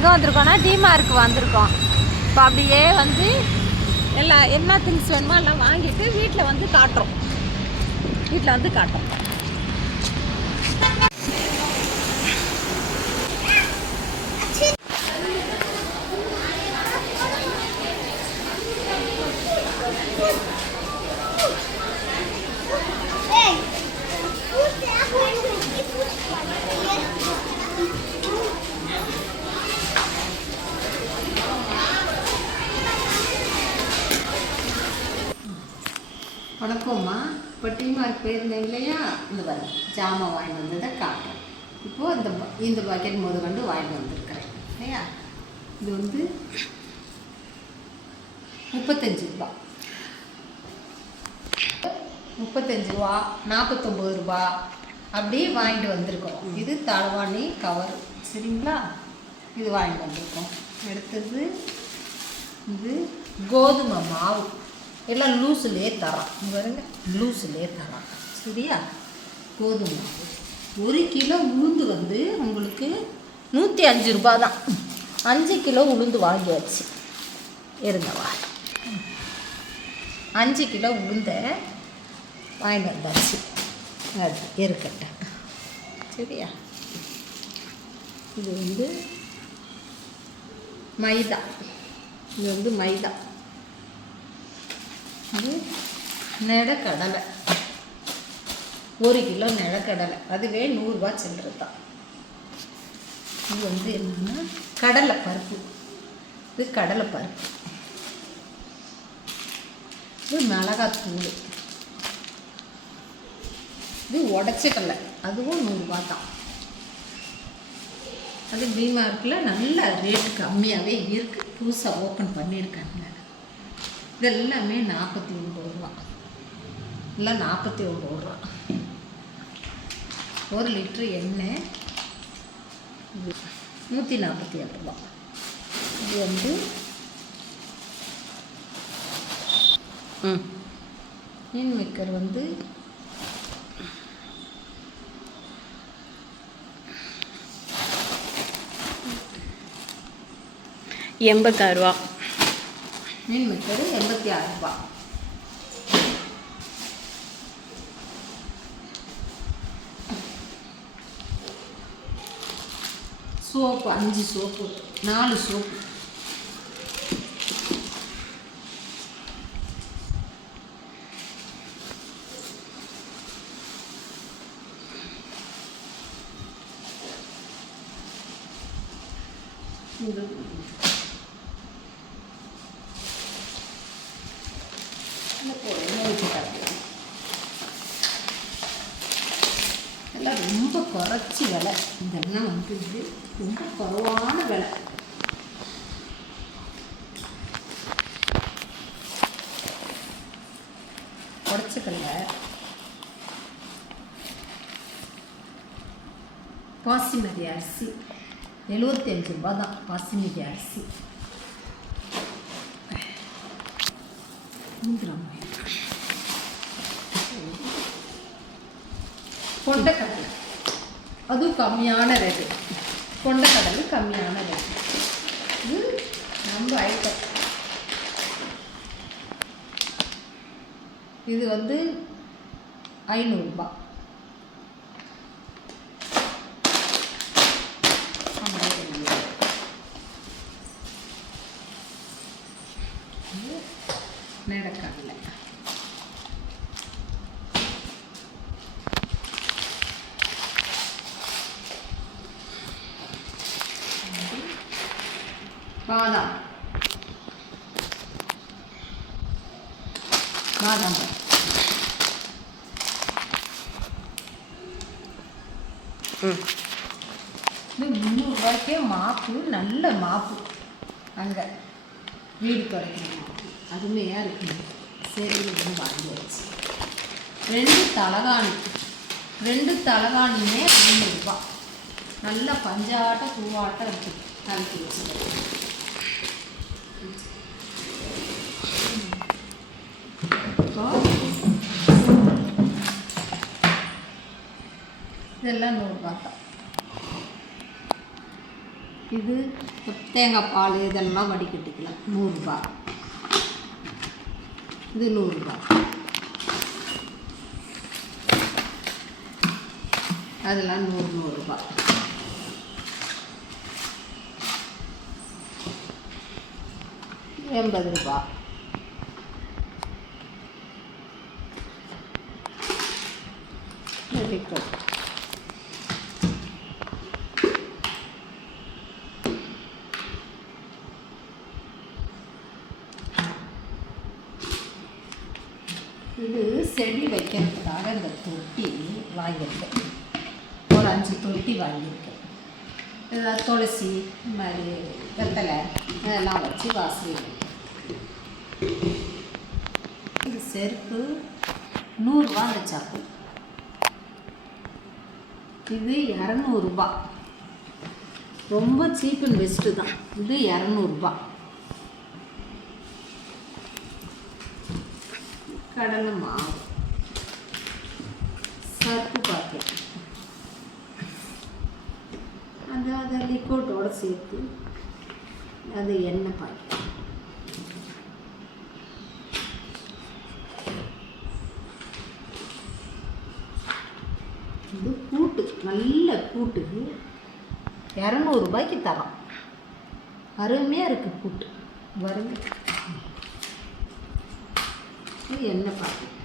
எங்கே வந்திருக்கோம்னா டிமார்க் வந்திருக்கோம். இப்போ அப்படியே வந்து எல்லா என்ன திங்ஸ் வேணுமோ எல்லாம் வாங்கிட்டு வீட்டில் வந்து காட்டுறோம். வீட்டில் வந்து காட்டுறோம். டிமார்க் போயிருந்தேன் இல்லையா? இந்த பாரு ஜாமான் வாங்கிட்டு வந்ததை காட்டுறேன். இப்போது இந்த இந்த பக்கெட் முத கண்டு வாங்கிட்டு வந்திருக்கிறேன் இல்லையா? இது வந்து முப்பத்தஞ்சு ரூபா. முப்பத்தஞ்சு ரூபா நாற்பத்தொம்பது ரூபா அப்படியே வாங்கிட்டு வந்திருக்கோம் இது தலவாணி கவர் சரிங்களா? இது வாங்கிட்டு வந்திருக்கோம். அடுத்தது இது கோதுமை மாவு. எல்லாம் லூஸ்லேயே தரோம் இங்க பாருங்க. லூஸ்லேயே தரோம் சரியா? கோதுமை மாவு. ஒரு கிலோ உளுந்து வந்து உங்களுக்கு நூற்றி அஞ்சு ரூபா தான் அஞ்சு கிலோ உளுந்து வாங்கியாச்சு. இருந்தவா அஞ்சு கிலோ உளுந்த வாங்கிட்டு வந்தாச்சு. அது இருக்கட்டும். சரியா? இது வந்து மைதா. இது வந்து மைதா. இது நிலக்கடலை. ஒரு கிலோ நிலக்கடலை. அதுவே நூறுரூவா சில்லறை தான். இது வந்து என்னன்னா கடலை பருப்பு. இது கடலை பருப்பு. இது மிளகாத்தூள். இது உடச்சக்கடலை அதுவும் நூறுரூவா தான். அது டிமார்க்கில் நல்ல ரேட்டு கம்மியாகவே இருக்குது புதுசாக ஓப்பன் பண்ணியிருக்காங்க. இதெல்லாமே நாற்பத்தி ஒன்பது ரூபா. இல்லை நாற்பத்தி ஒம்பது ரூபா ஒரு லிட்ரு எண்ணெய். நூற்றி நாற்பத்தி எட்டு ரூபா. இது வந்து மீன் மேக்கர் வந்து எண்பத்தாறு ரூபா. மீன் மேக்கர் எண்பத்தி ஆறு ரூபா. சோப்பு அஞ்சு சோப்பு நாலு சோப்பு இது இந்த பொருளை வச்சுட்டாங்க எல்லாம் ரொம்ப குறைச்சி விலை இதெல்லாம் வந்து இது ரொம்ப குறவான விலை. உடச்சக்கல்ல பாசிமதி அரிசி எழுபத்தி அஞ்சு ரூபா தான் பாசிமதி அரிசி. கொண்ட கொண்டக்கடலை அதுவும் கம்மியான ரேட்டு கொண்டக்கடலை கம்மியான ரேட்டு இது நம்ம ஐட்டம். இது வந்து ஐநூறுரூபா ம் இது முந்நூறுரூவாய்க்கே மாப்பு நல்ல மாப்பு அங்கே வீடு துடைக்கிற மாப்பு அருமையாக இருக்குங்க சரி இது வாங்கியாச்சு ரெண்டு தலகாணி ரெண்டு தலகாணியுமே ஐநூறுரூபா நல்ல பஞ்சாட்ட பூவாட்டம் இருக்கு கலக்கி வச்சுருக்கேன் இதெல்லாம் நூறுரூபா தான் இது தேங்காய் பால் இதெல்லாம் வடிகட்டிக்கலாம். நூறுரூபா இது நூறுரூபா அதெல்லாம் நூறு நூறுரூபா எண்பது ரூபா வெரி குட் இது செடி வைக்கிறதுக்காக இந்த தொட்டி வாங்கியிருக்கேன். ஒரு அஞ்சு தொட்டி வாங்கியிருக்கேன். இதில் துளசி இந்த மாதிரி வெத்தலை இதெல்லாம் வச்சு வாசல் இது செருப்பு நூறுரூவா அந்த சாப்பு. இது இரநூறுபா ரொம்ப சீப் அண்ட் பெஸ்ட்டு தான். இது இரநூறுபா கடலை மாவு சர்ப்பு பாக்கெட் அது அதை லிக்விடோட சேர்த்து அது எண்ணெய் பாக்கெட் இது கூட்டு நல்ல கூட்டு இரநூறுபாய்க்கு தரோம் அருமையாக இருக்குது கூட்டு வறுமை இது எண்ணெய் பாக்கெட்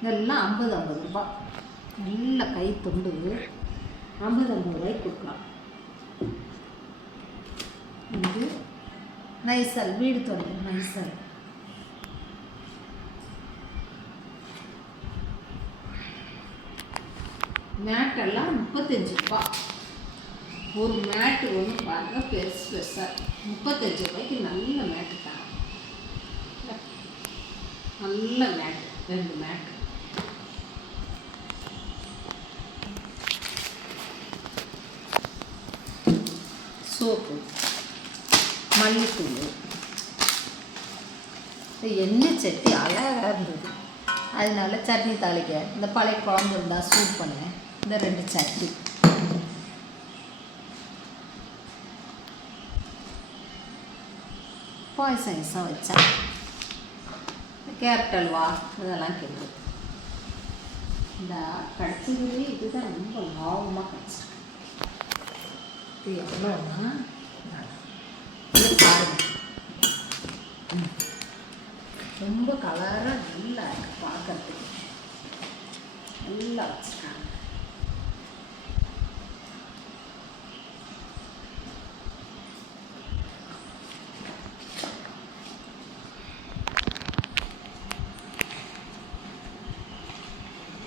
இதெல்லாம் ஐம்பது ஐம்பது ரூபாய் நல்ல கை தொண்டு. ஐம்பது ஐம்பது ரூபாய்க்கு கொடுக்கலாம். இது நைசல் வீடு தொடங்கும் நைசல். மேட்டெல்லாம் முப்பத்தஞ்சு ரூபா. ஒரு மேட்டு ஒன்று பாருங்க பெருசு பெருசாக முப்பத்தஞ்சு ரூபாய்க்கு நல்ல மேட்டு தான் நல்ல மேட்டு ரெண்டு மேட்டு. சோப்பு மல்லித்தூள் இந்த எண்ணெய் சட்டி அழகாக இருந்தது. அதனால சட்னி தாளிக்க இந்த பழைய குழம்பு இருந்தால் சூட் பண்ணேன் இந்த ரெண்டு சட்னி. பாய்சன் ஐசம் வச்சேன் கேரட் அல்வா இதெல்லாம் கேட்குது இந்த கிடச்சதுலேயே இதுதான் ரொம்ப லாபமாக கிடச்சிருக்கு இது எவ்வளோன்னா ரொம்ப கலராக நல்லா இருக்குது பார்க்குறதுக்கு. நல்லா வச்சு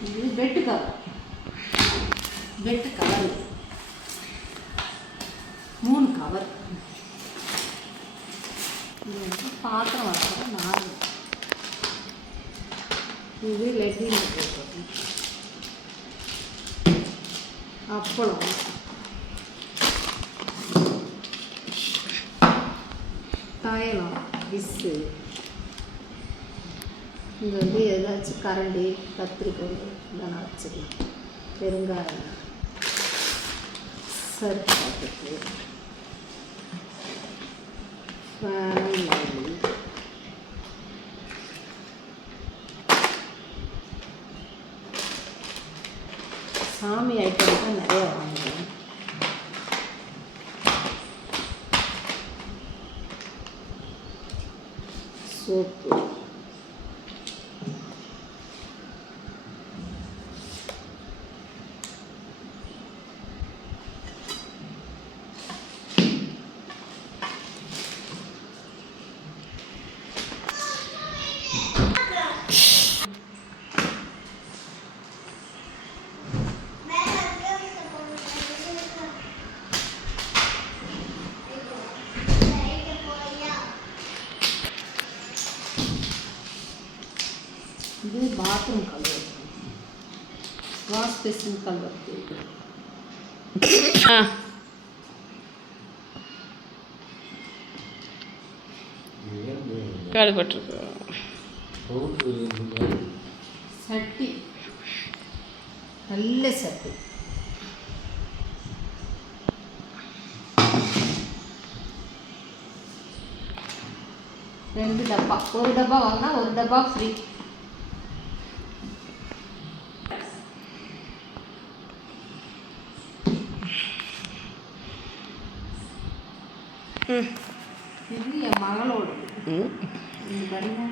இது பெட்டு கவர் ரெண்டு கவர் மூணு கவர். இது வந்து பாத்திரம் வளர்க்குற நாலு. இது லெட்டின் போட்டு அப்பளம். தைலம் விஸ்ஸு இங்கே வந்து ஏதாச்சும் கரண்டி கத்திரிக்கோள் இதெல்லாம் வச்சுக்கலாம். பெருங்காயம். சர்ஃப் பாக்கெட்டு சாமி ஐட்டம் தான் நிறையா வாங்குவேன் சோப்பு இது பாத்ரூம் கல்வெட்டு வாஷ் பேசின் கல்வெட்டு ஆ. காடு போட்டிருக்கு. சட்டி. நல்ல சத்து ரெண்டு டப்பா. ஒரு டப்பா வாங்கினா ஒரு டப்பா ஃப்ரீ ம் இது என் மகளோடது ம் இது பாருங்க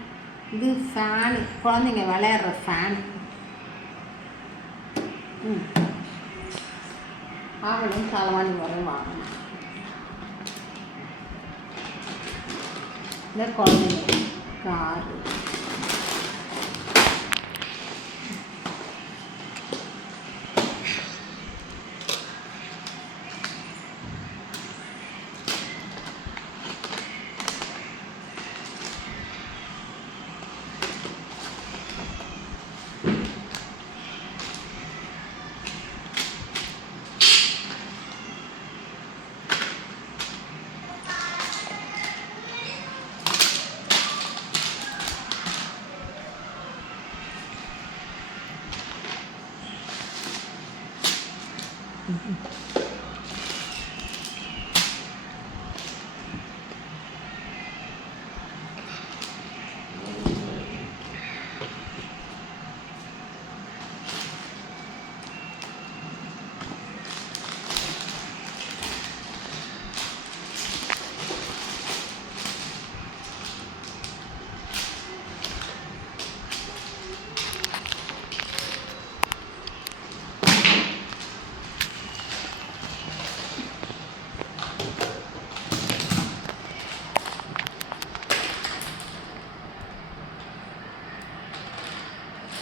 இது ஃபேனு குழந்தைங்க விளையாடுற ஃபேன் ம். அவளும் தலைவாணி முறை வாங்கணும் இந்த குழந்தைங்க காரு.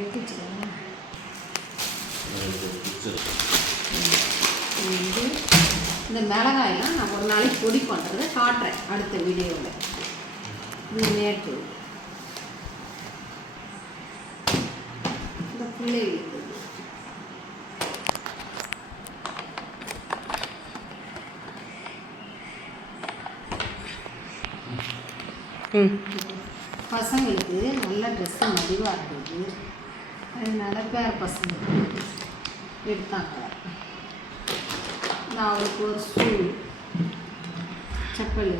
எடுத்து வச்சுக்கோங்க வந்து இந்த மிளகாயெல்லாம் நான் ஒரு நாளைக்கு பொடி பண்ணுறதை காட்டுறேன் அடுத்த வீடியோவில் இது மேட்டூர் இந்த பிள்ளைகளுக்கு பசங்களுக்கு நல்ல ட்ரெஸ்ஸு மலிவாக இருக்குது. அதனால் பேர பசங்க எடுத்தாங்க. நான் அவளுக்கு ஒரு ஷூ செப்பல்